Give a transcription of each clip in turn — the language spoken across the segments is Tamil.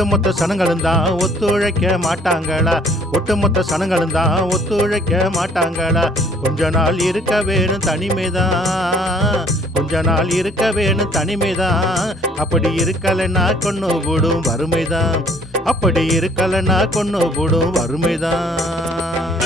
ஒட்டுமொத்த சனங்களும் தான் ஒத்துழைக்க மாட்டாங்களா? ஒட்டுமொத்த சனங்களும் தான் ஒத்துழைக்க மாட்டாங்களா? கொஞ்ச நாள் இருக்க வேணும் தனிமைதான், கொஞ்ச நாள் இருக்க வேணும் தனிமைதான். அப்படி இருக்கலைன்னா கொன்னு விடும் வறுமைதான், அப்படி இருக்கலைன்னா கொன்னு விடும் வறுமைதான்.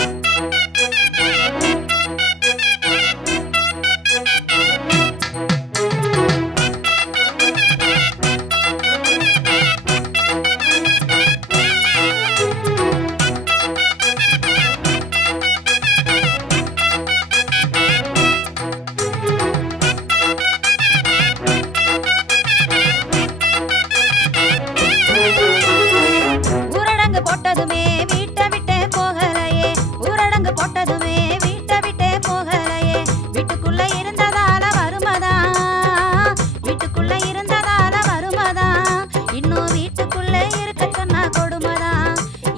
போட்டதுமே வீட்டை விட்டே போகலையே, ஊரடங்கு போட்டதுமே வீட்டை விட்டே போகலையே. வீட்டுக்குள்ள இருந்ததால வருமதான், வீட்டுக்குள்ள இருந்ததால வருமதான். இன்னும் வீட்டுக்குள்ள இருக்க சொன்னா கொடுமதான்,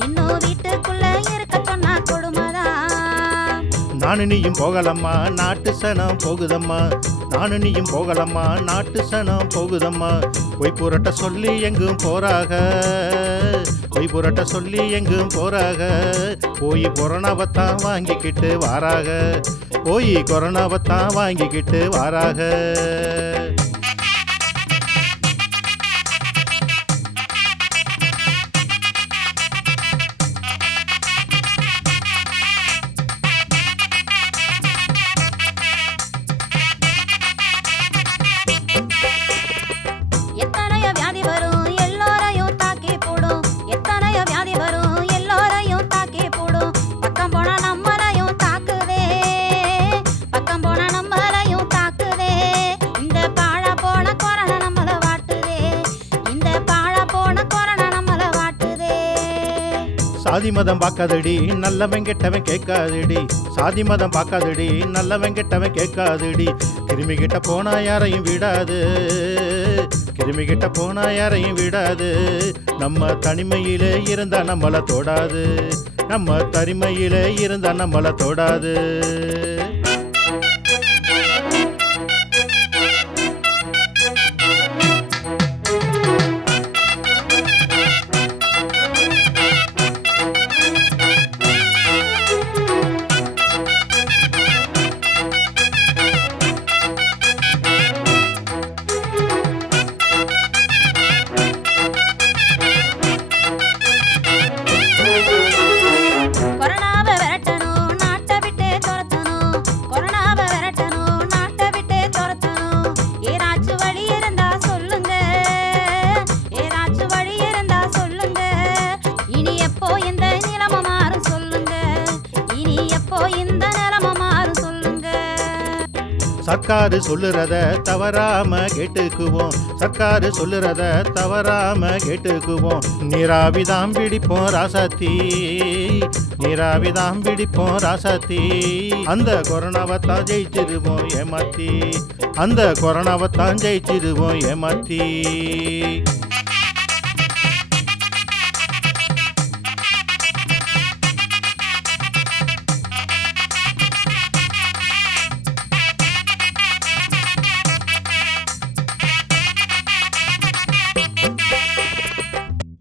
இன்னும் வீட்டுக்குள்ள இருக்க சொன்னா கொடுமதான். நானு நீயும் போகலம்மா நாட்டு சனம் போகுதம்மா, நானு நீயும் போகலம்மா நாட்டு சனம் போகுதம்மா. பொய் புரட்ட சொல்லி எங்கும் போறாக, பொய் புரட்ட சொல்லி எங்கும் போறாக. போய் கொரோனாவத்தான் வாங்கிக்கிட்டு வாராக, போய் கொரோனாவத்தான் வாங்கிக்கிட்டு வாராக. எத்தனையோ வியாதி வரும் எல்லோரையும் தாக்கி போடும், எத்தனையோ வியாதி வரும் எல்லோரையும் தாக்கி போடும். பக்கம் போனா நம்மளையும் தாக்குதே, பக்கம் போனா நம்மளையும் தாக்குதே. இந்த பாழா போன கொரோனா நம்மள வாட்டுதே, இந்த பாழா போன கொரோனா நம்மள வாட்டுதே. சாதி மதம் பார்க்காதடி நல்லவன் கெட்டவன் கேட்காதடி, சாதி மதம் பார்க்காதடி நல்லவன் கெட்டவன் கேட்காதடி. கிருமி கிட்ட போனா யாரையும் விடாது, கிருமி கிட்ட போனா யாரையும் விடாது. நம்ம தனிமையிலே இருந்தா நம்மள தொடாது, நம்ம தனிமையிலே இருந்தா நம்மள தொடாது. கொரோனாவை விரட்டணும், நாட்டை விட்டே துரத்தணும், கொரோனாவை விரட்டணும், நாட்டை விட்டே துரத்தணும். ஏதாச்சும் வழி இருந்தா சொல்லுங்க, ஏதாச்சும் வழி இருந்தா சொல்லுங்க. இனி எப்போ இந்த நிலைமை மாறும் சொல்லுங்க, இனி எப்போ இந்த நிலைமை மாறும் சொல்லுங்க. சர்க்காரு சொல்லுறத தவறாம கேட்டுக்குவோம், சர்க்காரு சொல்லுறத தவறாம கேட்டுக்குவோம். நீராவிதான் பிடிப்போம் ராசாத்தி, நீராவிதான் பிடிப்போம் ராசாத்தி. அந்த கொரோனாவத்தான் ஜெயிச்சிருவோம் ஏமாத்தி, அந்த கொரோனாவத்தான் ஜெயிச்சிருவோம் ஏமாத்தி.